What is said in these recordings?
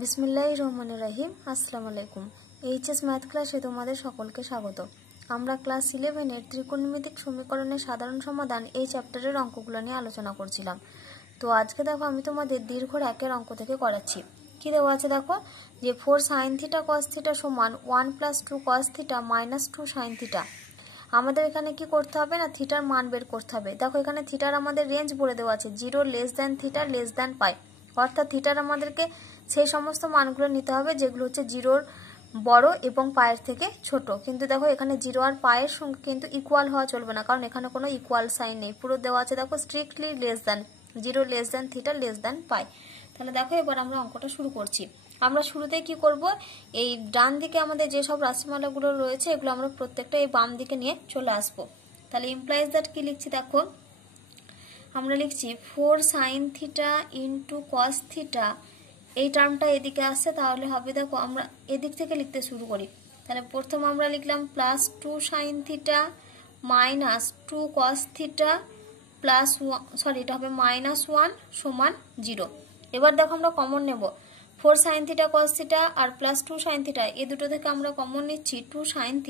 বিসমিল্লাহির রহমানির রহিম। আসসালামু আলাইকুম। এইচএস ম্যাথ ক্লাসে তোমাদের সকলকে স্বাগত। আমরা ক্লাস 11 এর ত্রিকোণমিতিক সমীকরণের সাধারণ সমাধান এই চ্যাপ্টারের অঙ্কগুলো নিয়ে আলোচনা করছিলাম। তো আজকে দেখো আমি তোমাদের দীর্ঘ একের অঙ্ক থেকে করাচ্ছি। কি দেওয়া আছে দেখো, যে 4 sin θ cos θ সমান 1 + 2 cos θ - 2 sin θ। আমাদের এখানে কি করতে হবে না, থিটার মান বের করতে হবে। দেখো এখানে থিটার আমাদের রেঞ্জ বলে দেওয়া আছে 0 লেস দ্যান θ লেস দ্যান পাই, অর্থাৎ থিটার আমাদেরকে সেই সমস্ত মানগুলো নিতে হবে যেগুলো হচ্ছে 0-র বড় এবং পায়ের থেকে ছোট। কিন্তু দেখো এখানে 0 আর পায়ের সঙ্গে কিন্তু ইকুয়াল হওয়া চলবে না, কারণ এখানে কোনো ইকুয়াল সাইন নেই। পুরো দেওয়া আছে দেখো strictly less than 0 less than θ less than pi. তাহলে দেখো এবার আমরা অঙ্কটা শুরু করছি। আমরা শুরুতে কি করব, এই ডান দিকে আমাদের যে সব রাশিমালাগুলো রয়েছে এগুলো আমরা প্রত্যেকটা এই বাম দিকে নিয়ে চলে আসবো। তাহলে ইমপ্লাইজ দ্যাট কি লিখছি দেখো, আমরা লিখছি 4 sin θ * cos θ। এই টার্মটা এদিকে আসছে, তাহলে হবে দেখো আমরা এদিক থেকে লিখতে শুরু করি। তাহলে প্রথম আমরা লিখলাম +2 sin θ - 2 cos θ এটা হবে -1 সমান 0। এবার দেখো আমরা কমন নেব 4 sin θ cos θ আর +2 sin θ, এই দুটো থেকে আমরা কমন নিচ্ছি 2 sin θ।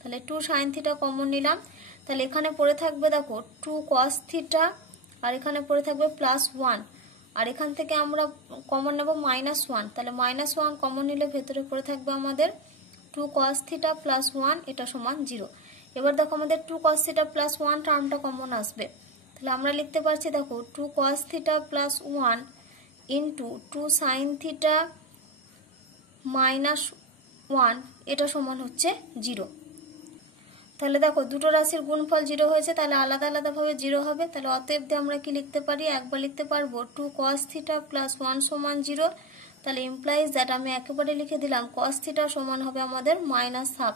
তাহলে 2 sin θ কমন নিলাম। তাহলে এখানে পড়ে থাকবে দেখো 2 cos θ আর এখানে পড়ে থাকবে +1, আর এখান থেকে আমরা কমন নেব -1। তাহলে -1 কমন নিলে ভেতরে পড়ে থাকবে আমাদের 2 cos θ + 1, এটা সমান 0। এবার দেখো আমাদের 2 cos θ + 1 টার্মটা কমন আসবে। তাহলে আমরা লিখতে পারছি দেখো 2 cos θ + 1 * 2 sin θ - 1, এটা সমান হচ্ছে 0। তাহলে দেখো দুটো রাশির গুণফল 0 হয়েছে, তাহলে আলাদা আলাদাভাবে 0 হবে। তাহলে অতএব আমরা কি লিখতে পারি, একবার লিখতে পারবো 2 cos θ + 1 সমান 0। তাহলে ইমপ্লাইজ দ্যাট আমি একেবারে লিখে দিলাম cos θ সমান হবে আমাদের -1/2।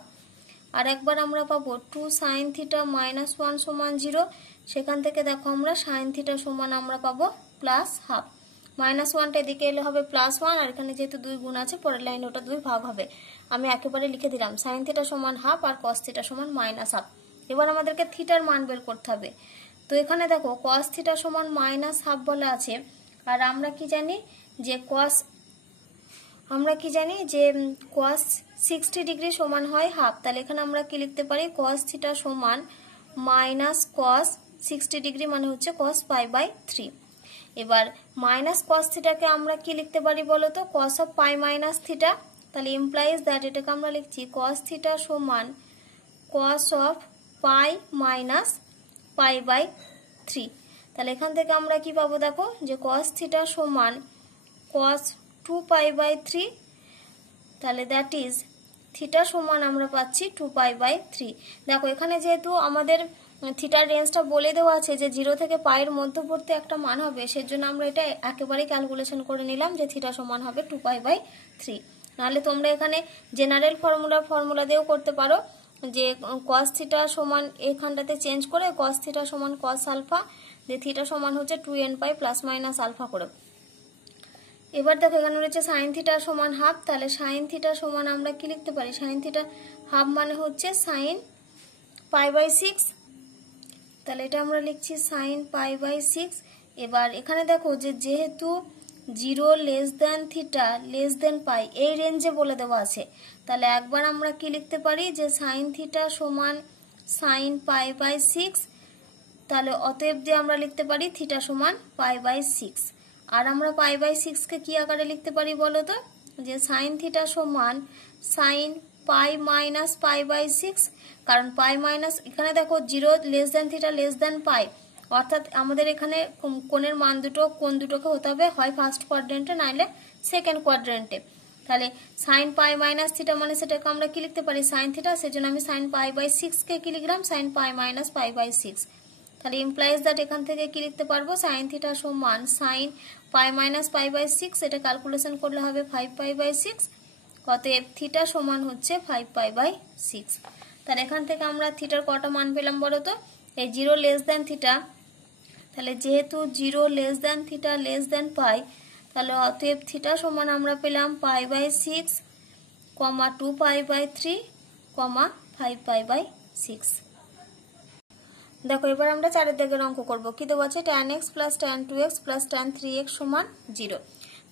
আর একবার আমরা পাবো 2 sin θ - 1 সমান 0। সেখান থেকে দেখো আমরা sin θ সমান আমরা পাবো +1/2। -1টা এদিকে এলে হবে +1, আর এখানে যেহেতু 2 গুণ আছে পরের লাইনে ওটা 2 ভাগ হবে। আমি একেবারে লিখে দিলাম sin θ সমান 1/2 আর cos θ সমান -1/2। এবার আমাদেরকে থিটার মান বের করতে হবে। তো এখানে দেখো cos θ সমান -1/2 বলা আছে, আর আমরা কি জানি যে cos 60 ডিগ্রি সমান হয় হাফ। তাহলে এখানে আমরা কি লিখতে পারি, cos θ সমান -cos 60 ডিগ্রি মানে হচ্ছে cos π/3। এবার -cos θ কে আমরা কি লিখতে পারি বলো তো, cos of π - θ। তাহলে ইমপ্লাইজ দ্যাট এটাকে আমরা লিখছি cos θ সমান cos of π - π/3। তাহলে এখান থেকে আমরা কি পাবো দেখো, যে cos θ সমান cos 2π/3। তাহলে দ্যাট ইজ থিটা সমান আমরা পাচ্ছি 2π/3। দেখো এখানে যেহেতু আমাদের থিটার রেঞ্জটা বলে দেওয়া আছে যে 0 থেকে পায়ের মধ্যবর্তী একটা মান হবে, সেজন্য আমরা এটা একেবারে ক্যালকুলেশন করে নিলাম যে থিটা সমান হবে 2π/3। নাহলে তোমরা এখানে জেনারেল ফর্মুলা দিয়েও করতে পারো, যে cos θ সমান এখানটাতে চেঞ্জ করে cos θ সমান cos আলফা, যে থিটা সমান হচ্ছে 2nπ ± আলফা করে। এবার দেখো এখানে রয়েছে sin θ সমান 1/2। তাহলে sin θ সমান আমরা কি লিখতে পারি, sin θ 1/2 মানে হচ্ছে sin π/6। তাহলে এটা আমরা লিখছি sin π/6। এবার এখানে দেখো যে যেহেতু 0 লেস দ্যান θ লেস দ্যান পাই এই রেঞ্জে বলে দেওয়া আছে, তাহলে একবার আমরা কি লিখতে পারি যে sin θ সমান sin π/6। তাহলে অতএব যে আমরা লিখতে পারি θ সমান π/6। আর আমরা π/6 কে কি আকারে লিখতে পারি বলো তো, যে sin θ সমান sin π - π/6। কারণ এখানে দেখো 0 লেস দ্যান θ লেস দ্যান পাই, অর্থাৎ আমাদের এখানে কোণের মান কোণ দুটোকে হতে হবে হয় ফার্স্ট কোয়াড্রেন্টে নাইলে সেকেন্ড কোয়াড্রেন্টে। তাহলে sin π - θ মানে সেটাকে আমরা কি লিখতে পারি sin θ, সেজন্য আমি sin π/6 কে কি লিখলাম sin π - π/6। তাহলে ইমপ্লাইজ দ্যাট এখান থেকে কি লিখতে পারবো, sin θ সমান sin π - π/6, এটা ক্যালকুলেশন করলে হবে 5π/6। অতএব θ সমান হচ্ছে 5π/6। তাহলে এখান থেকে আমরা থিটার কটা মান পেলাম বলো তো, এই 0 লেস দ্যান θ, তাহলে যেহেতু 0 less than θ less than pi, তাহলে অতএব θ সমান আমরা পেলাম π/6, 2π/3, 5π/6। দেখো এবার আমরা 4 দাগের অঙ্ক করব। কি দেওয়া আছে, tan x + tan 2x + tan 3x সমান 0।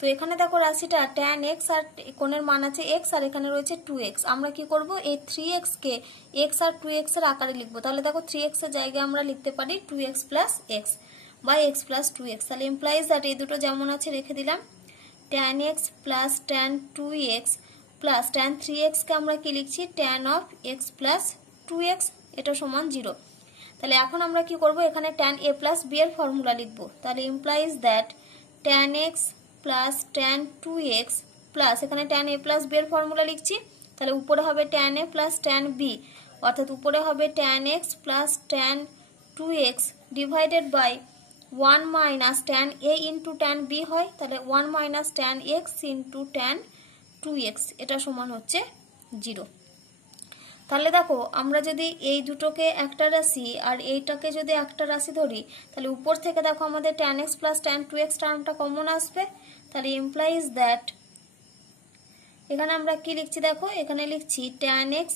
তো এখানে দেখো রাশিটা tan x আর কোণের মান আছে x আর এখানে রয়েছে 2x। আমরা কি করব, এই 3x কে x আর 2x এর আকারে লিখব। তাহলে দেখো 3x এর জায়গায় আমরা লিখতে পারি 2x plus x বা x plus 2x। তাহলে ইমপ্লাইজ দ্যাট এই দুটো যেমন আছে রেখে দিলাম, tan x plus tan 2x plus tan 3x কে আমরা কি লিখছি, tan of x plus 2x, এটা সমান 0। তাহলে এখন আমরা কি করব, এখানে tan a plus b এর ফর্মুলা লিখব। তাহলে implies that tan x plus tan 2x plus এখানে tan a plus b এর ফর্মুলা লিখছি, তাহলে উপরে হবে tan a plus tan b, অর্থাৎ উপরে হবে tan x plus tan 2x divided by 1 minus tan a into tan b হয়, তাহলে 1 minus tan x into tan 2x, এটা সমান হচ্ছে 0। তাহলে দেখো আমরা যদি এই দুটোকে একটা রাশি আর এইটাকে যদি একটা রাশি ধরি, তাহলে উপর থেকে দেখো আমাদের tan x plus tan 2x টার্মটা কমন আসবে। তাহলে ইমপ্লাইজ দ্যাট এখানে আমরা কি লিখছি, দেখো এখানে লিখছি tan x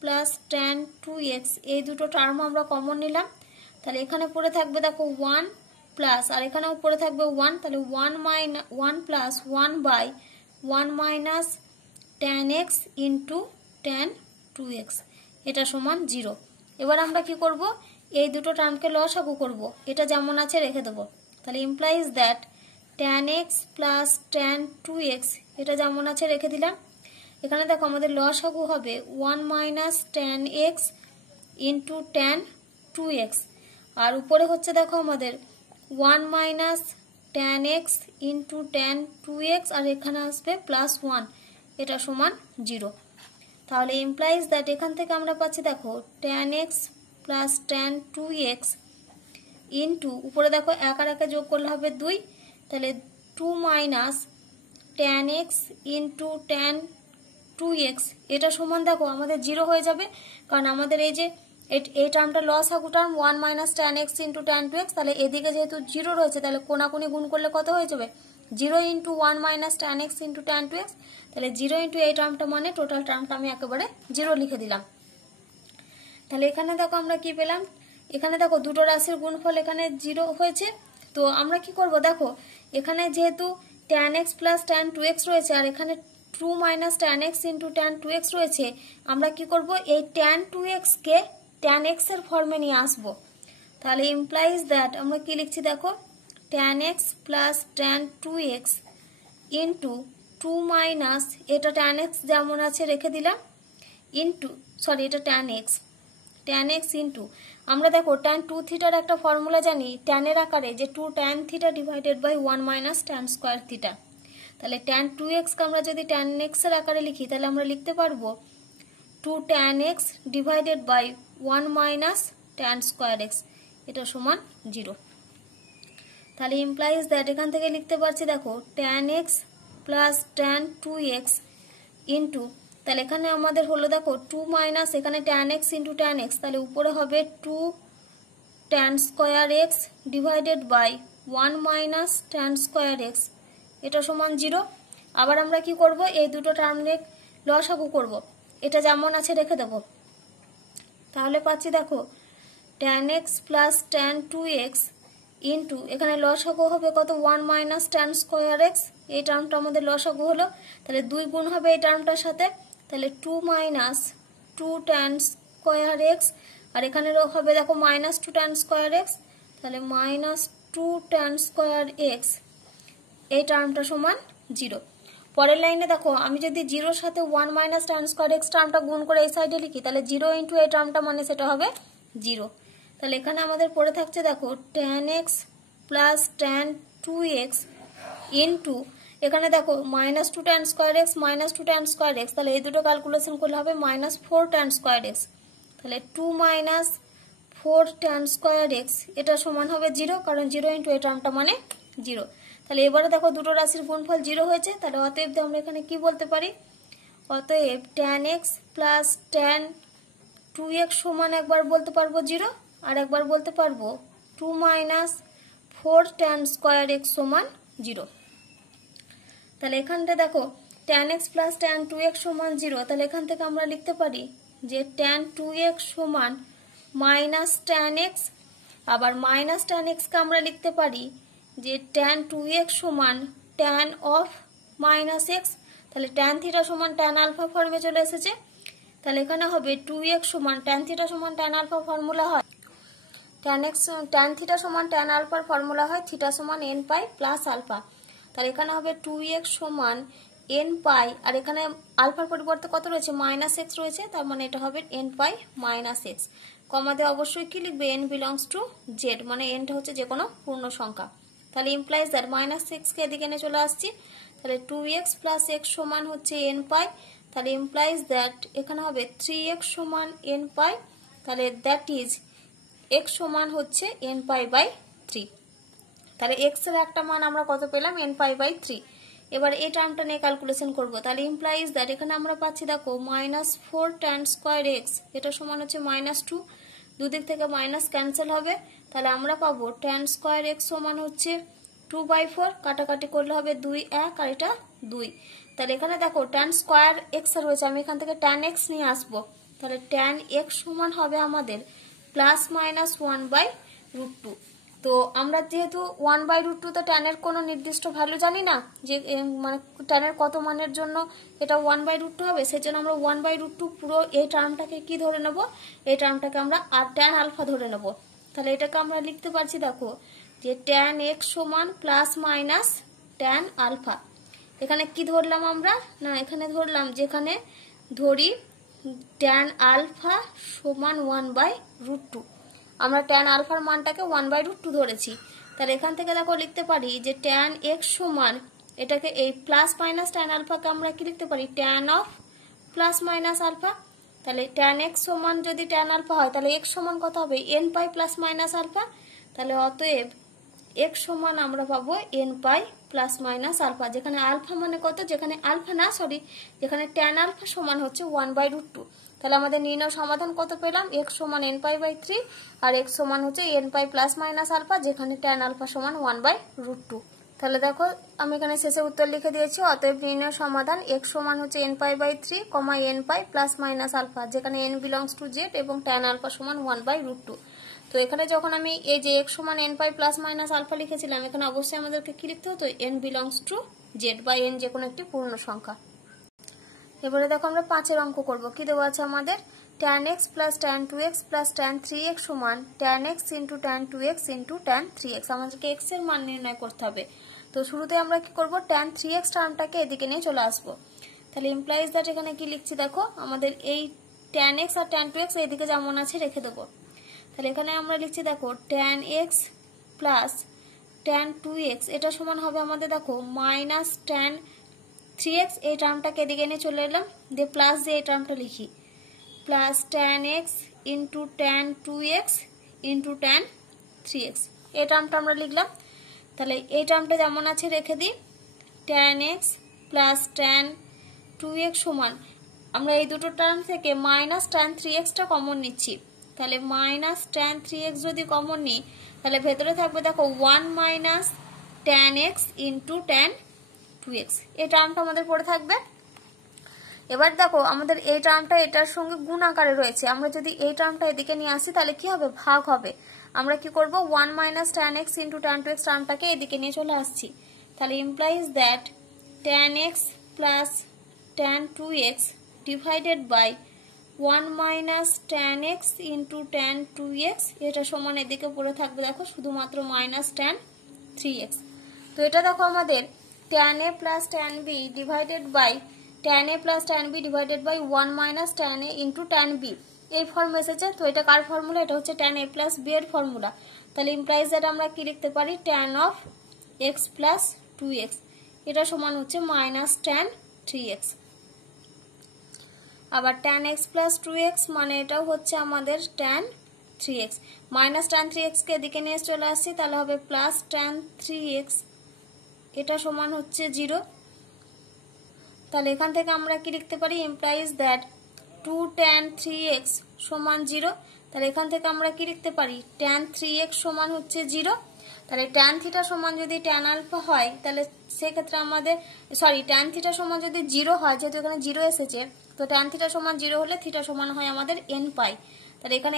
plus tan 2x, এই দুটো টার্ম আমরা কমন নিলাম। তাহলে এখানে পড়ে থাকবে দেখো 1 প্লাস, আর এখানেও পড়ে থাকবে 1, তাহলে 1 plus 1 by 1 minus tan x into tan 2x, এটা সমান 0। এবার আমরা কি করব, এই দুটো টার্মকে লসাগু করব, এটা যেমন আছে রেখে দেবো। তাহলে implies that tan x plus tan 2x, এটা যেমন আছে রেখে দিলাম। এখানে দেখো আমাদের লসাগু হবে 1 minus tan x into tan 2x, আর উপরে হচ্ছে দেখো আমাদের 1 minus tan x into tan 2x, আর এখানে আসবে প্লাস 1, এটা সমান 0। তাহলে ইমপ্লাইজ দ্যাট এখান থেকে আমরা পাচ্ছি দেখো tan x plus tan 2x into উপরে দেখো এক আর একে যোগ করলে হবে 2, তাহলে 2 minus tan x into tan 2x, এটা সমান দেখো আমাদের 0 হয়ে যাবে, কারণ আমাদের এই যে এই টার্মটা লসাগু term 1 minus tan x into tan 2x, তাহলে এদিকে যেহেতু 0 রয়েছে তাহলে কোনাকুনি গুণ করলে কত হয়ে যাবে, 0 into 1 minus tan x into tan 2x, তাহলে 0 ইন্টু এই টার্মটা মানে টোটাল টার্মটা আমি একেবারে 0 লিখে দিলাম। তাহলে এখানে দেখো আমরা কি পেলাম, এখানে দেখো দুটো রাশির গুণফল এখানে 0 হয়েছে। তো আমরা কি করব, দেখো এখানে যেহেতু tan x plus tan 2x রয়েছে আর এখানে 2 minus tan x into tan 2x রয়েছে, আমরা কি করব, এই tan 2x কে tan x এর ফর্মে নিয়ে আসব। তাহলে ইমপ্লাইজ দ্যাট আমরা কি লিখছি দেখো, tan x plus tan 2x into 2 minus, এটা tan x যেমন আছে রেখে দিলাম, ইন্টু সরি এটা tan x ইন্টু আমরা দেখো tan 2 থিটার একটা ফর্মুলা জানি tan এর আকারে, যে 2 tan theta divided by 1 minus tan square theta. তাহলে tan 2x কে আমরা যদি tan x এর আকারে লিখি, তাহলে আমরা লিখতে পারবো 2 tan x divided by 1 minus tan square x, এটা সমান 0। তাহলে ইমপ্লাইজ দ্যাট এখান থেকে লিখতে পারছি দেখো tan x plus tan 2x into, তাহলে এখানে আমাদের হলো দেখো 2 মাইনাস এখানে tan x into tan x, তাহলে উপরে হবে 2 tan square x divided by 1 minus tan square x, এটা সমান 0। আবার আমরা কি করব, এই দুটো টার্মে লসাগু করব, এটা যেমন আছে রেখে দেব। তাহলে পাচ্ছি দেখো tan x plus tan 2x into এখানে লসাগু হবে কত, 1 মাইনাস tan স্কয়ার x, এই টার্মটা আমাদের লসাগু হলো, তাহলে 2 গুণ হবে এই টার্মটার সাথে, তাহলে 2 মাইনাস 2 tan স্কয়ার x, আর এখানে হবে দেখো মাইনাস 2 tan স্কয়ার x, তাহলে মাইনাস 2 tan স্কয়ার x, এই টার্মটা সমান 0। পরের লাইনে দেখো আমি যদি 0 সাথে 1 মাইনাস tan স্কয়ার x টার্মটা গুণ করে এই সাইডে লিখি, তাহলে 0 ইন্টু এই টার্মটা মানে সেটা হবে 0। তাহলে এখানে আমাদের পড়ে থাকছে দেখো tan x plus tan 2x into এখানে দেখো minus 2 tan square x minus 2 tan square x, তাহলে এই দুটো ক্যালকুলেশন করলে হবে মাইনাস 4 tan স্কয়ার x, তাহলে 2 মাইনাস 4 tan স্কয়ার x, এটা সমান হবে 0, কারণ 0 ইন্টু এই টার্মটা মানে 0। তাহলে এবারে দেখো দুটো রাশির গুণফল 0 হয়েছে, তাহলে অতএব আমরা এখানে কি বলতে পারি, অতএব tan x plus tan 2x সমান একবার বলতে পারবো 0, আর একবার বলতে পারবো 2 মাইনাস 4 tan স্কয়ার x সমান 0। তাহলে এখানটা দেখো tan x plus tan 2x সমান 0, তাহলে এখান থেকে আমরা লিখতে পারি যে tan 2x সমান মাইনাস tan x, আবার মাইনাস tan x কে আমরা লিখতে পারি যে tan 2x সমান ট্যান অফ মাইনাস এক্স, তাহলে ট্যান থিটা সমান ট্যান আলফা ফর্মে চলে এসেছে। তাহলে এখানে হবে 2x সমান ট্যান থিটা সমান ট্যান আলফা ফর্মুলা হয় ট্যান থিটা সমান ট্যান আলফার ফর্মুলা হয় থিটা সমান n পাই প্লাস আলফা। তাহলে এখানে হবে 2x সমান n পাই, আর এখানে আলফার পরিবর্তে কত রয়েছে, মাইনাস এক্স রয়েছে, তার মানে এটা হবে n পাই মাইনাস এক্স। কমাতে অবশ্যই কি লিখবে, n বিলংস টু জেড, মানে nটা হচ্ছে যে কোনো পূর্ণ সংখ্যা। তাহলে ইমপ্লাইজ দ্যাট মাইনাস এক্সকে এদিকে এনে চলে আসছি। তাহলে 2x প্লাস এক্স সমান হচ্ছে n পাই, তাহলে ইমপ্লাইজ দ্যাট এখানে হবে 3x সমান n পাই, তাহলে দ্যাট ইজ x সমান হচ্ছে n পাই বাই 3। তাহলে x এর একটা মান আমরা কত পেলাম, n পাই বাই 3। এবার এই টার্মটা নিয়ে ক্যালকুলেশন করব। তাহলে ইমপ্লাইজ দ্যাট এখানে আমরা পাচ্ছি দেখো -4 tan স্কয়ার x, এটা সমান হচ্ছে -2, দুদিক থেকে মাইনাস ক্যান্সেল হবে, তাহলে আমরা পাবো tan স্কয়ার x সমান হচ্ছে 2/4, কাটাকাটি করলে হবে 2 1 আর এটা 2। তাহলে এখানে দেখো tan স্কয়ার x রয়েছে, আমি এখান থেকে tan x নিয়ে আসবো, তাহলে tan x সমান হবে আমাদের +-1/√2। তো আমরা যেহেতু 1/√2 তো tan এর কোনো নির্দিষ্ট ভ্যালু জানি না, যে মানে tan এর কত মানের জন্য এটা 1/√2 হবে, সেজন্য আমরা 1/√2 পুরো এই টার্মটাকে কি ধরে নেব, এই টার্মটাকে আমরা tan আলফা ধরে নেব। তাহলে এটাকে আমরা লিখতে পারছি দেখো যে tan x সমান +-tan আলফা। এখানে কি ধরলাম আমরা, না এখানে ধরলাম যেখানে ধরি tan আলফা সমান 1/√2, আমরা tan আলফার মানটাকে 1/√2 ধরেছি। তাহলে এখান থেকে দেখো লিখতে পারি যে tan x সমান, এটাকে এই প্লাস মাইনাস tan আলফাকে আমরা কি লিখতে পারি, tan of plus minus alpha. তাহলে tan x সমান যদি tan আলফা হয়, তাহলে x সমান কত হবে, n pi plus minus alpha. তাহলে অতএব x সমান আমরা পাবো n pi plus minus alpha, যেখানে আলফা মানে কত, যেখানে আলফা না সরি যেখানে tan আলফা সমান হচ্ছে 1/√2। তাহলে আমাদের নির্ণয় সমাধান কত পেলাম, x সমান n পাই বাই 3 আর x সমান হচ্ছে n pi plus minus alpha, যেখানে tan আলফা সমান 1/√2। তাহলে দেখো আমি এখানে শেষে উত্তর লিখে দিয়েছি। অতএব নির্ণয় সমাধান x সমান হচ্ছে n pi by 3, n pi plus minus alpha, যেখানে n বিলংস টু জেড এবং tan আলফা সমান 1/√2। তো এখানে যখন আমি এই যে x সমান n pi plus minus alpha লিখেছিলাম, এখানে অবশ্যই আমাদেরকে কি লিখতে হতো, n বিলংস টু জেড বা n যে কোনো একটি পূর্ণ সংখ্যা। এবারে দেখো আমরা 5 এর অঙ্ক করব। কি দেওয়া আছে আমাদের, tan x plus tan 2x plus tan 3x সমান tan x into tan 2x into tan 3x। আমাদেরকে x এর মান নির্ণয় করতে হবে। তো শুরুতে আমরা কি করব, tan 3x টার্মটাকে এদিকে নিয়ে চলে আসবো। তাহলে ইমপ্লাইজ দ্যাট এখানে কি লিখছি দেখো, আমাদের এই tan x আর tan 2x এদিকে যেমন আছে রেখে দেবো। তাহলে এখানে আমরা লিখছি দেখো tan x plus tan 2x, এটা সমান হবে আমাদের দেখো মাইনাস tan 3x, এই টার্মটাকে এদিকে নিয়ে চলে এলাম, দিয়ে প্লাস দিয়ে এই টার্মটা লিখি, plus tan x into tan 2x into tan 3x, এই টার্মটা আমরা লিখলাম। তাহলে এই টার্মটা যেমন আছে রেখে দিই, tan x plus tan 2x সমান, আমরা এই দুটো টার্ম থেকে মাইনাস tan 3xটা কমন নিচ্ছি। তাহলে মাইনাস tan 3x যদি কমন নিই, তাহলে ভেতরে থাকবে দেখো 1 minus tan x into tan 2x, এই টার্মটা আমাদের পড়ে থাকবে। এবার দেখো আমাদের এই টার্মটা এটার সঙ্গে গুণ আকারে রয়েছে, আমরা যদি এই টার্মটা এদিকে নিয়ে আসি তাহলে কি হবে, ভাগ হবে। আমরা কি করব, 1 minus tan x into tan 2x টার্মটাকে এদিকে নিয়ে চলে আসছি। তাহলে implies that tan x plus tan 2x divided by 1 minus tan x into tan 2x, এটা সমান এদিকে পড়ে থাকবে দেখো শুধুমাত্র মাইনাস tan 3x। তো এটা দেখো আমাদের tan a plus tan b divided by tan a plus tan b divided by 1 minus tan a into tan b, এই ফর্ম এসেছে। তো এটা কার ফর্মুলা, এটা হচ্ছে tan a প্লাস b এর ফর্মুলা। তাহলে ইমপ্লাইজ দ্যাট আমরা কি লিখতে পারি, tan of x plus 2x, এটা সমান হচ্ছে মাইনাস tan 3x। আবার tan x প্লাস 2x মানে এটাও হচ্ছে আমাদের tan 3x, minus tan 3x কে এদিকে নিয়ে চলে আসছি, তাহলে হবে প্লাস tan 3x, এটা সমান হচ্ছে 0। তাহলে এখান থেকে আমরা কি লিখতে পারি, ইমপ্লাইজ দ্যাট 2 tan 3x সমান 0। তাহলে এখান থেকে আমরা কি লিখতে পারি, tan 3x সমান হচ্ছে 0। তাহলে tan থিটা সমান যদি tan আলফা হয়, তাহলে সেক্ষেত্রে আমাদের tan থিটা সমান যদি 0 হয়, যেহেতু এখানে 0 এসেছে, তো tan থিটা সমান 0 হলে থিটা সমান হয় আমাদের n পাই। তাহলে এখানে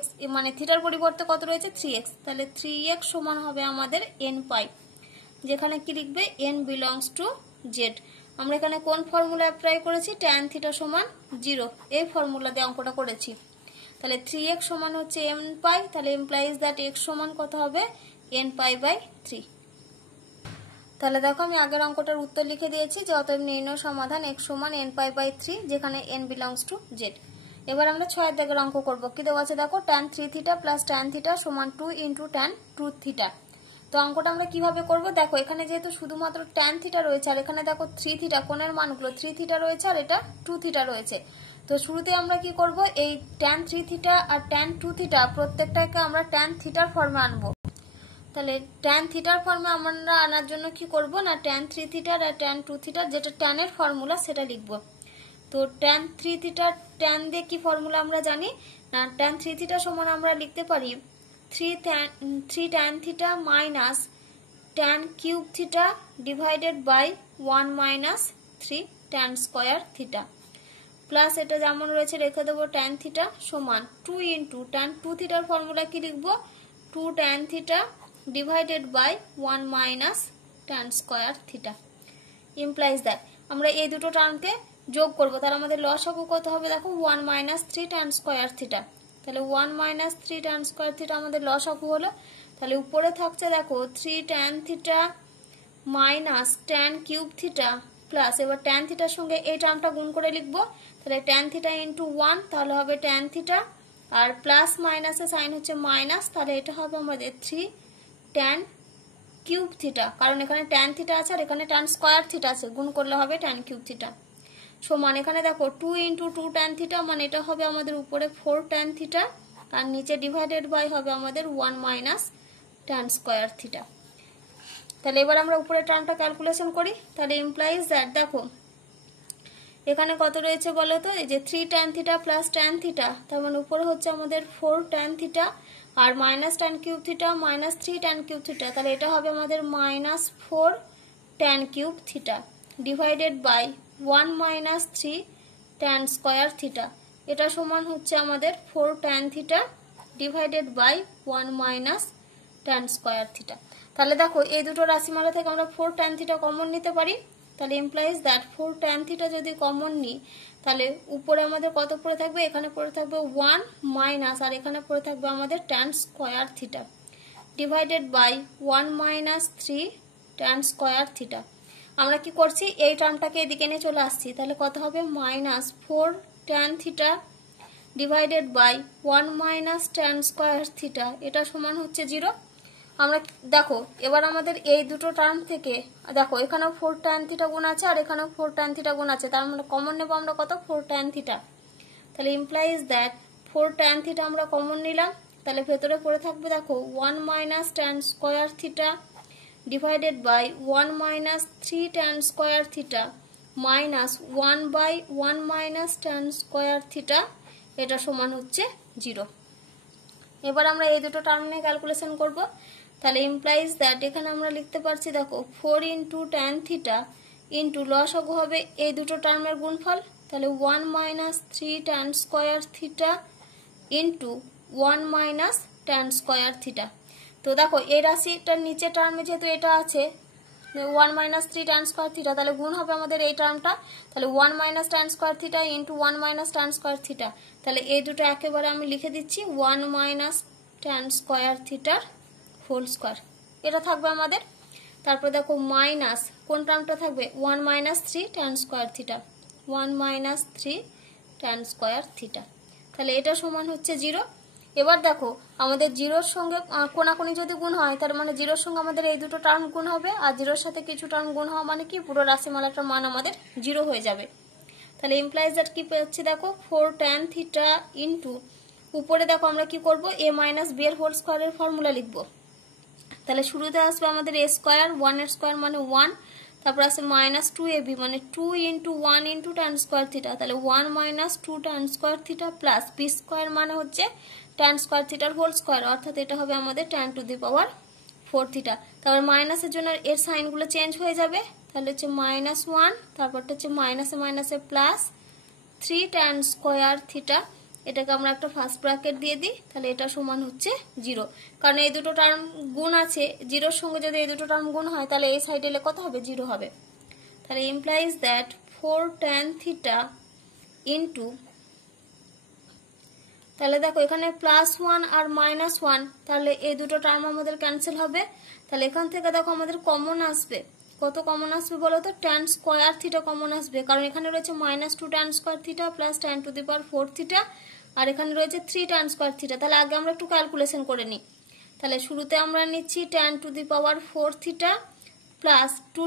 x মানে থিটার পরিবর্তে কত রয়েছে, 3x, তাহলে 3x সমান হবে আমাদের n পাই। যেখানে কি লিখবে n বিলংস টু z। আমরা এখানে কোন ফর্মুলা অ্যাপ্লাই করেছি, tan থিটা সমান 0, এই ফর্মুলা দিয়ে অঙ্কটা করেছি। তাহলে 3x সমান হচ্ছে n পাই, তাহলে ইমপ্লাইজ দ্যাট x সমান কত হবে, n পাই বাই 3। তাহলে দেখো আমি আগের অঙ্কটার উত্তর লিখে দিয়েছি যে অতএব নির্ণয় সমাধান x সমান n পাই বাই 3, যেখানে n বিলংস টু z। এবার আমরা 6 দাগের অঙ্ক করব। কি দেওয়া আছে দেখো, tan 3 theta plus tan theta সমান 2 ইন্টু tan 2 থিটা। তো অঙ্কটা আমরা কিভাবে করব, দেখো এখানে যেহেতু শুধুমাত্র tan থিটা রয়েছে আর এখানে দেখো 3 থিটা, কোণের মানগুলো 3 থিটা রয়েছে আর এটা 2 থিটা রয়েছে। তো শুরুতে আমরা কি করব, এই tan 3 থিটা আর tan 2 থিটা প্রত্যেকটাকে আমরা tan থিটার ফর্মে আনবো। তাহলে tan থিটার ফর্মে আমরা আনার জন্য কি করব না, tan 3 থিটার আর tan 2 থিটার যেটা tan এর ফর্মুলা সেটা লিখব। তো tan 3 থিটার tan দিয়ে কি ফর্মুলা আমরা জানি না, tan 3 থিটা সমান আমরা লিখতে পারি 3 tan theta minus tan cube theta divided by 1 minus 3 tan square theta, plus এটা যেমন রয়েছে রেখে দেবো tan থিটা সমান 2 ইন্টু tan 2 থিটার ফর্মুলা কি লিখব, 2 tan theta divided by 1 minus tan square theta. Implies that আমরা এই দুটো টার্মকে যোগ করব, তাহলে আমাদের লসাগু কত হবে দেখো, 1 মাইনাস 3 tan স্কয়ার থিটা। তাহলে 1 মাইনাস 3 tan স্কয়ার থিটা আমাদের লসাগু হলো। তাহলে উপরে থাকছে দেখো 3 tan theta minus tan cube theta plus, এবার tan থিটার সঙ্গে এই টার্মটা গুণ করে লিখব। তাহলে tan থিটা ইন্টু 1 তাহলে হবে tan থিটা, আর প্লাস মাইনাসে সাইন হচ্ছে মাইনাস, তাহলে এটা হবে আমাদের 3 tan কিউব থিটা, কারণ এখানে tan থিটা আছে আর এখানে tan স্কয়ার থিটা আছে, গুণ করলে হবে tan কিউব থিটা সমান, এখানে দেখো 2 ইন্টু 2 tan থিটা মানে এটা হবে আমাদের উপরে 4 tan থিটা আর নিচে ডিভাইডেড বাই হবে আমাদের 1 মাইনাস tan স্কয়ার থিটা। তাহলে এবার আমরা উপরে টার্মটা ক্যালকুলেশন করি। তাহলে ইমপ্লাইজ দ্যাট দেখো এখানে কত রয়েছে বলো তো, এই যে 3 tan theta plus tan theta, তার মানে উপরে হচ্ছে আমাদের 4 tan থিটা আর minus tan cube theta minus 3 tan cube theta, তাহলে এটা হবে আমাদের minus 4 tan cube theta divided by 1 minus 3 tan square theta, এটা সমান হচ্ছে আমাদের 4 tan theta divided by 1 minus tan square theta. তাহলে দেখো এই দুটো রাশিমালা থেকে আমরা 4 tan থিটা কমন নিতে পারি। তাহলে ইমপ্লাইজ দ্যাট 4 tan থিটা যদি কমন নিই তাহলে উপরে আমাদের কত পড়ে থাকবে, এখানে পড়ে থাকবে 1 মাইনাস আর এখানে পড়ে থাকবে আমাদের tan square theta divided by 1 minus 3 tan square theta. আমরা কি করছি, এই টার্মটাকে এদিকে নিয়ে চলে আসছি, তাহলে কত হবে minus 4 tan theta divided by 1 minus tan square theta, এটা সমান হচ্ছে 0। আমরা দেখো এবার আমাদের এই দুটো টার্ম থেকে দেখো এখানেও 4 tan থিটা গুণ আছে আর এখানেও 4 tan থিটা গুণ আছে, তার মানে কমন নেব আমরা কত, 4 tan থিটা। তাহলে ইমপ্লাইজ দ্যাট 4 tan থিটা আমরা কমন নিলাম, তাহলে ভেতরে পড়ে থাকবে দেখো 1 minus tan square theta divided by 1 minus 3 tan square theta minus 1 by 1 minus tan square theta, এটা সমান হচ্ছে 0। এবার আমরা এই দুটো টার্ম নিয়ে ক্যালকুলেশন করব। তাহলে ইমপ্লাইজ দ্যাট এখানে আমরা লিখতে পারছি দেখো 4 ইন্টু tan থিটা ইন্টু লসাগু হবে এই দুটো টার্মের গুণফল, তাহলে 1 minus 3 tan square theta into 1 minus tan square theta. তো দেখো এই রাশিটার নিচে টার্মে যেহেতু এটা আছে 1 মাইনাস 3 tan স্কয়ার থিটা, তাহলে গুণ হবে আমাদের এই টার্মটা, তাহলে 1 minus tan square theta into 1 minus tan square theta, তাহলে এই দুটো একেবারে আমি লিখে দিচ্ছি 1 মাইনাস tan স্কয়ার থিটার হোল স্কয়ার, এটা থাকবে আমাদের। তারপর দেখো মাইনাস কোন টার্মটা থাকবে, 1 minus 3 tan square theta, 1 minus 3 tan square theta, তাহলে এটা সমান হচ্ছে 0। এবার দেখো আমাদের 0-র সঙ্গে কোনাকুনি যদি গুণ হয় তার মানে 0-র সঙ্গে আমাদের এই দুটো টার্ম গুণ হবে, আর 0-র সাথে কিছু টার্ম গুণ হওয়া মানে কি পুরো রাশিমালাটার মান আমাদের 0 হয়ে যাবে। তাহলে ইমপ্লাইজ দ্যাট কি পাচ্ছি দেখো 4 tan থিটা ইন্টু উপরে দেখো আমরা কি করব, a মাইনাস b এর হোল স্কয়ারের ফর্মুলা লিখব। তাহলে শুরুতে আসবে আমাদের a স্কয়ার, 1 এর স্কয়ার মানে 1, তারপর আসে মাইনাস 2ab মানে 2 into 1 into tan square theta, তাহলে 1 minus 2 tan square theta plus b square মানে হচ্ছে tan স্কয়ার থিটার হোল স্কয়ার, অর্থাৎ এটা হবে আমাদের tan to the power 4 theta. তারপর মাইনাসের জন্য এর সাইনগুলো চেঞ্জ হয়ে যাবে, তাহলে হচ্ছে -1, তারপরটা হচ্ছে মাইনাসে মাইনাসে প্লাস 3 tan স্কয়ার থিটা, এটাকে আমরা একটা ফার্স্ট ব্র্যাকেট দিয়ে দিই, তাহলে এটা সমান হচ্ছে 0, কারণ এই দুটো টার্ম গুণ আছে, 0-র সঙ্গে যদি এই দুটো টার্ম গুণ হয় তাহলে এই সাইডে এলে কত হবে, 0 হবে। তাহলে implies that 4 tan theta into, তাহলে দেখো এখানে +1 আর -1, তাহলে এই দুটো টার্ম আমাদের ক্যান্সেল হবে। তাহলে এখান থেকে দেখো আমাদের কমন আসবে, কত কমন আসবে বলো তো, tan স্কয়ার থিটা কমন আসবে, কারণ এখানে রয়েছে -2 tan square theta plus tan to the power 4 theta, আর এখানে রয়েছে 3 tan স্কয়ার থিটা। তাহলে আগে আমরা একটু ক্যালকুলেশন করে নিই। তাহলে শুরুতে আমরা নিচ্ছি tan to the power 4 theta plus -2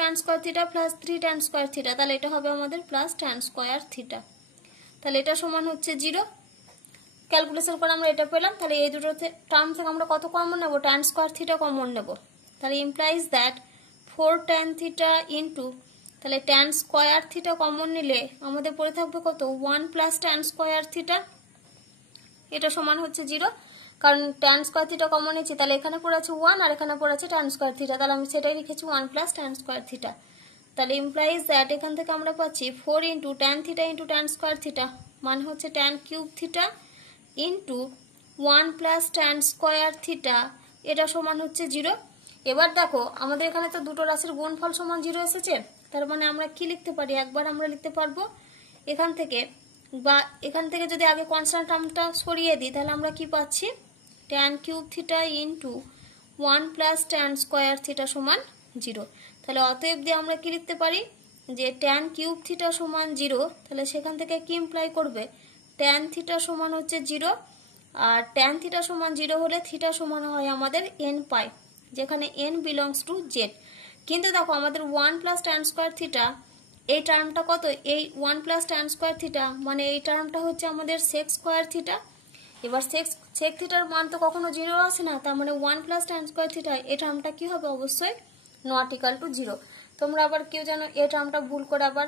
tan square theta plus 3 tan square theta, তাহলে এটা হবে আমাদের প্লাস tan স্কয়ার থিটা। তাহলে এটা সমান হচ্ছে 0। ক্যালকুলেশন করে আমরা এটা পেলাম। তাহলে এই দুটো টার্ম থেকে আমরা কত কমন নেব, tan স্কয়ার থিটা কমন নেব। তাহলে implies that 4 tan theta into, তাহলে tan স্কয়ার থিটা কমন নিলে আমাদের পড়ে থাকবে কত, 1 প্লাস tan স্কয়ার থিটা, এটা সমান হচ্ছে 0, কারণ tan স্কয়ার থিটা কমন নিয়েছি, তাহলে এখানে পড়ে আছে 1 আর এখানে পড়ে আছে tan স্কয়ার থিটা, তাহলে আমি সেটাই লিখেছি 1 প্লাস tan স্কয়ার থিটা। তাহলে ইমপ্লাইজ দ্যাট এখান থেকে আমরা পাচ্ছি 4 into tan theta into tan square theta মানে হচ্ছে tan cube theta into 1 plus tan square theta, এটা সমান হচ্ছে 0। এবার দেখো আমাদের এখানে তো দুটো রাশির গুণফল সমান 0 এসেছে, তার মানে আমরা কি লিখতে পারি, একবার আমরা লিখতে পারবো এখান থেকে, বা এখান থেকে যদি আগে কনস্ট্যান্ট টার্মটা সরিয়ে দিই তাহলে আমরা কি পাচ্ছি, tan cube theta into 1 plus tan square theta সমান 0। তাহলে অতএব দিয়ে আমরা কি লিখতে পারি, যে tan কিউব থিটা সমান 0, তাহলে সেখান থেকে কি ইমপ্লাই করবে, tan থিটা সমান হচ্ছে 0, আর tan থিটা সমান 0 হলে থিটা সমান হয় আমাদের n পাই, যেখানে n বিলংস টু z। কিন্তু দেখো আমাদের 1 প্লাস tan স্কয়ার থিটা, এই টার্মটা কত, এই 1 প্লাস tan স্কয়ার থিটা মানে এই টার্মটা হচ্ছে আমাদের sec স্কয়ার থিটা। এবার sec থিটার মান তো কখনো 0 আসে না, তার মানে 1 প্লাস tan স্কয়ার থিটা এই টার্মটা কি হবে, অবশ্যই নট ইকুয়াল টু 0। তোমরা আবার কেউ যেন এই টার্মটা ভুল করে আবার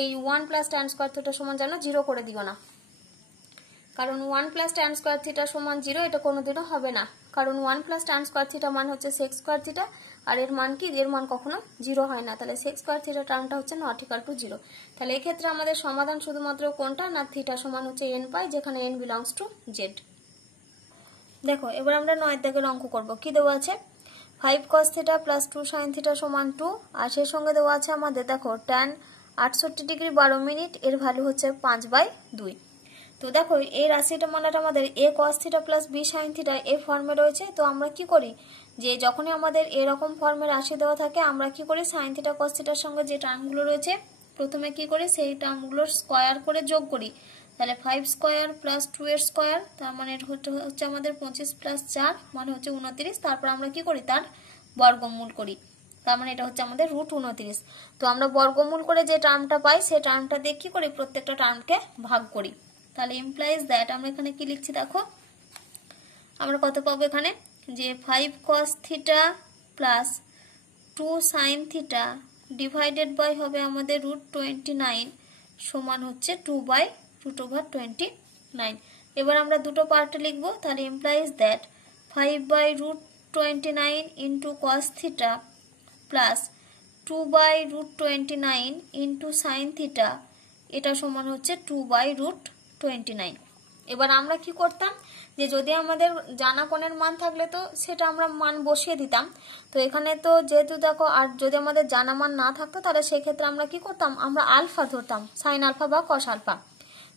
এই 1 প্লাস tan স্কয়ার থিটা সমান যেন 0 করে দিও না, কারণ 1 প্লাস tan স্কয়ার থিটা সমান 0 এটা কোনোদিনও হবে না, কারণ 1 প্লাস tan স্কয়ার থিটা মান হচ্ছে sec স্কয়ার থিটা, আর এর মান কি, এর মান কখনো 0 হয় না, তাহলে sec স্কয়ার থিটা টার্মটা হচ্ছে নট ইকুয়াল টু 0। তাহলে এই ক্ষেত্রে আমাদের সমাধান শুধুমাত্র কোনটা না, থিটা সমান হচ্ছে n পাই, যেখানে n বিলংস টু z। দেখো এবার আমরা 9 দাগের অঙ্ক করব। কি দেওয়া আছে, 5 cos theta plus 2 sin theta সমান 2, আর সেই সঙ্গে দেওয়া আছে আমাদের দেখো tan 68 ডিগ্রি 12 মিনিট, এর ভ্যালু হচ্ছে 5/2। তো দেখো এই রাশিটা মানটা আমাদের a cos theta plus b sin theta এই ফর্মে রয়েছে। তো আমরা কি করি, যে যখনই আমাদের এরকম ফর্মে রাশি দেওয়া থাকে আমরা কি করি, sin থিটা cos থিটার সঙ্গে যে টার্মগুলো রয়েছে প্রথমে কি করি, সেই টার্মগুলোর স্কয়ার করে যোগ করি। তাহলে 5 স্কয়ার প্লাস 2 এর স্কয়ার, তার মানে হচ্ছে আমাদের 25 প্লাস 4 মানে হচ্ছে 29। তারপর আমরা কি করি, তার বর্গমূল করি, তার মানে এটা হচ্ছে আমাদের √29। তো আমরা বর্গমূল করে যে টার্মটা পাই সেই টার্মটা দিয়ে কি করি, প্রত্যেকটা টার্মকে ভাগ করি। তাহলে ইমপ্লাইজ দ্যাট আমরা এখানে কি লিখছি, দেখো আমরা কত পাবো এখানে, যে 5 cos theta plus 2 sin theta divided by হবে আমাদের √29 সমান হচ্ছে 2/√29। এবার আমরা দুটো পার্টে লিখবো। তাহলে implies that 5/√29 into cos theta plus 2/√29 into sin theta, এটা সমান হচ্ছে 2/√29। এবার আমরা কি করতাম, যে যদি আমাদের জানা কোণের মান থাকলে তো সেটা আমরা মান বসিয়ে দিতাম। তো এখানে তো যেহেতু দেখো, আর যদি আমাদের জানা মান না থাকতো তাহলে সেক্ষেত্রে আমরা কি করতাম, আমরা আলফা ধরতাম, সাইন আলফা বা কস আলফা।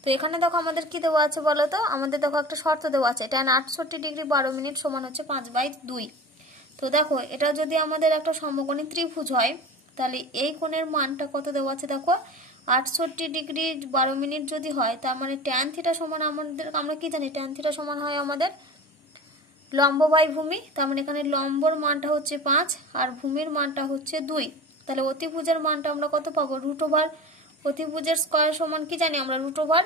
তো এখানে দেখো আমাদের কি দেওয়া আছে বলো তো, আমাদের দেখো একটা শর্ত দেওয়া আছে, tan 68 ডিগ্রি 12 মিনিট সমান হচ্ছে 5/2। তো দেখো এটা যদি আমাদের একটা সমকোণী ত্রিভুজ হয় তাহলে এই কোণের মানটা কত দেওয়া আছে, দেখো 68 ডিগ্রি 12 মিনিট যদি হয়, তার মানে tan থিটা সমান আমাদের, আমরা কি জানি tan থিটা সমান হয় আমাদের লম্ব বাই ভূমি, তার মানে এখানে লম্বর মানটা হচ্ছে 5 আর ভূমির মানটা হচ্ছে 2। তাহলে অতিভুজের মানটা আমরা কত পাবো, √, অতিভুজের স্কয়ার সমান কি জানি আমরা, √,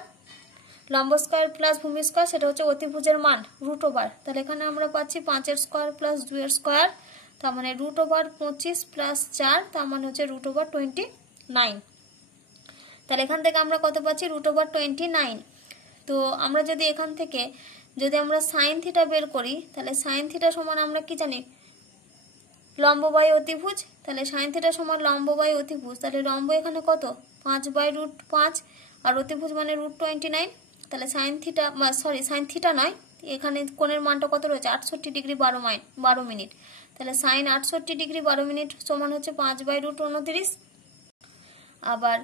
লম্ব স্কয়ার প্লাস ভূমি স্কয়ার, সেটা হচ্ছে অতিভুজের মান √। তাহলে এখানে আমরা পাচ্ছি 5 এর স্কয়ার প্লাস 2 এর স্কয়ার, তার মানে √25 প্লাস 4, তার মানে হচ্ছে √29। তাহলে এখান থেকে আমরা কত পাচ্ছি, √29। তো আমরা যদি এখান থেকে যদি আমরা সাইন থিটা বের করি, তাহলে সাইন থিটা সমান আমরা কি জানি, লম্ব বাই অতিভুজ। তাহলে সাইন থিটা সমান লম্ব বাই অতিভুজ, তাহলে লম্ব এখানে কত 5/√5 আর অতিভুজ মানে √29। তাহলে সাইন থিটা নয়, এখানে কোণের মানটা কত রয়েছে 68 ডিগ্রি 12 মিনিট। তাহলে সাইন 68 ডিগ্রি 12 মিনিট সমান হচ্ছে 5/√29। আবার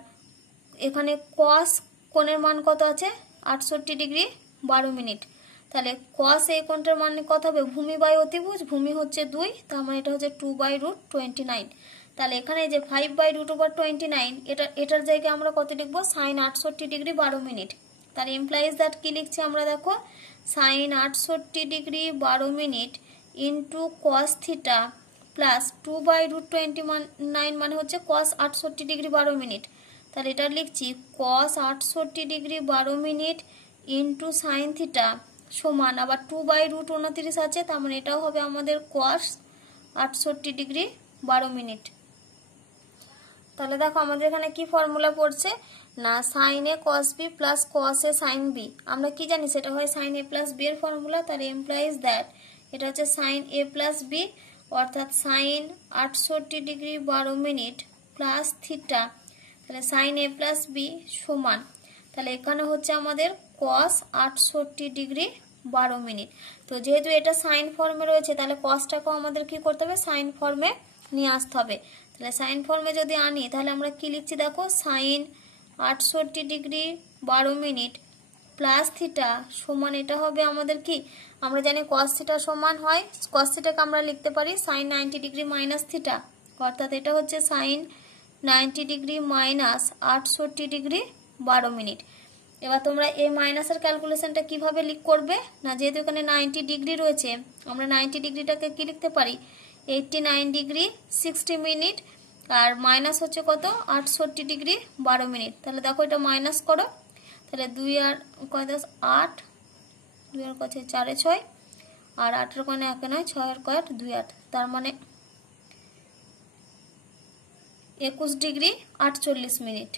এখানে কস কোণের মান কত আছে 68 ডিগ্রি 12 মিনিট। তাহলে কস এই কোণটার মান কত হবে, ভূমি বাই অতিভুজ, ভূমি হচ্ছে 2, তার মানে এটা হচ্ছে 2/√29। তাহলে এখানে যে 5/√29 এটার জায়গায় আমরা কত লিখবো, সাইন 68 ডিগ্রি 12 মিনিট। তাহলে ইমপ্লাইজ দ্যাট কি লিখছি আমরা, দেখো sine 68 degree 12 minute into cos theta plus 2/√29 মানে হচ্ছে কস 68 ডিগ্রি 12 মিনিট। তাহলে এটা লিখছি কস 68 degree 12 minute into sign theta সমান আবার 2/√29 আছে, তার মানে এটাও হবে আমাদের কস 68 ডিগ্রি 12 মিনিট। তাহলে দেখো আমাদের এখানে কি ফর্মুলা পড়ছে না, sine A cos B plus cos A sine B. আমরা কি জানি সেটা হয় সাইন এ প্লাস বি এর ফর্মুলা। তাহলে এমপ্লাইজ দ্যাট এটা হচ্ছে সাইন এ প্লাস বি, অর্থাৎ sine 68 degree 12 minute plus theta, তাহলে সাইন এ প্লাস বি সমান, তাহলে এখানে হচ্ছে আমাদের কস 68 ডিগ্রি 12 মিনিট। তো যেহেতু এটা সাইন ফর্মে রয়েছে তাহলে কসটাকেও আমাদের কি করতে হবে, সাইন ফর্মে নিয়ে আসতে হবে। তাহলে সাইন ফর্মে যদি আনি তাহলে আমরা কি লিখছি, দেখো sine 68 degree 12 minute plus theta সমান এটা হবে আমাদের কি, আমরা জানি কস থিটা সমান হয়, কস থিটাকে আমরা লিখতে পারি সাইন 90 ডিগ্রি মাইনাস থিটা, অর্থাৎ এটা হচ্ছে sine 90 degree minus 68 degree 12 minute. এবার তোমরা এই মাইনাসের ক্যালকুলেশনটা কিভাবে করবে না, যেহেতু এখানে 90 ডিগ্রি রয়েছে আমরা 90 ডিগ্রিটাকে কি লিখতে পারি 89 ডিগ্রি 60 মিনিট, আর মাইনাস হচ্ছে কত 68 ডিগ্রি 12 মিনিট। তাহলে দেখো এটা মাইনাস করো, তাহলে 2 আর 8, 2 আর 4 এ 6, আর 8 এর কোণে 1 নয়, 6 এর 2 8, তার মানে 21 ডিগ্রি 48 মিনিট।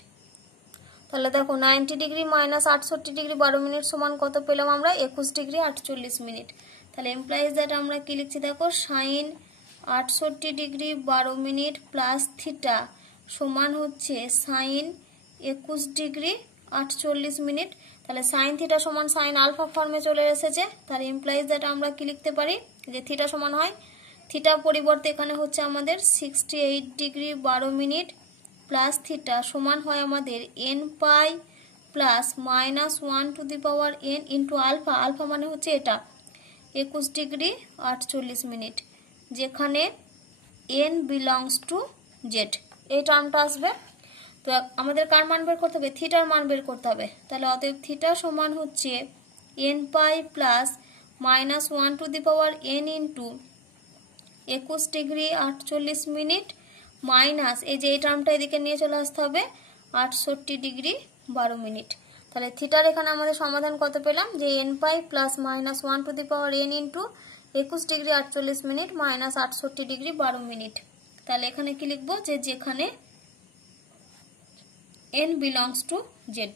তাহলে দেখো 90 ডিগ্রি মাইনাস 68 ডিগ্রি 12 মিনিট সমান কত পেলাম আমরা, 21 ডিগ্রি 48 মিনিট। তাহলে এমপ্লাইজ দ্যাট আমরা কি লিখছি, দেখো sine 68 degree 12 minute plus theta সমান হচ্ছে সাইন 21 ডিগ্রি 48 মিনিট। তাহলে সাইন থিটা সমান সাইন আলফা ফর্মে চলে এসেছে। তাহলে ইমপ্লাইজ দ্যাট আমরা কি লিখতে পারি, যে থিটা সমান হয়, থিটা পরিবর্তে এখানে হচ্ছে আমাদের 68 ডিগ্রি 12 মিনিট প্লাস থিটা সমান হয় আমাদের n pi plus -1 to the power n into alpha, alpha মানে হচ্ছে এটা 21 ডিগ্রি 48 মিনিট, যেখানে n বিলংস টু জেড এই টার্মটা আসবে। তো আমাদের কার মান বের করতে হবে, থিটার মান বের করতে হবে। তাহলে অতএব থিটা সমান হচ্ছে n pi plus -1 to the power n into 21 degree 48 minute minus এই যে এই টার্মটা এদিকে নিয়ে চলে আসতে হবে 68 ডিগ্রি 12 মিনিট। তাহলে থিটার এখানে আমাদের সমাধান কত পেলাম, যে n pi plus -1 to the power n into 21 degree 48 minute minus 68 degree 12 minute. তাহলে এখানে কি লিখবো, যে যেখানে n বিলংস টু জেড।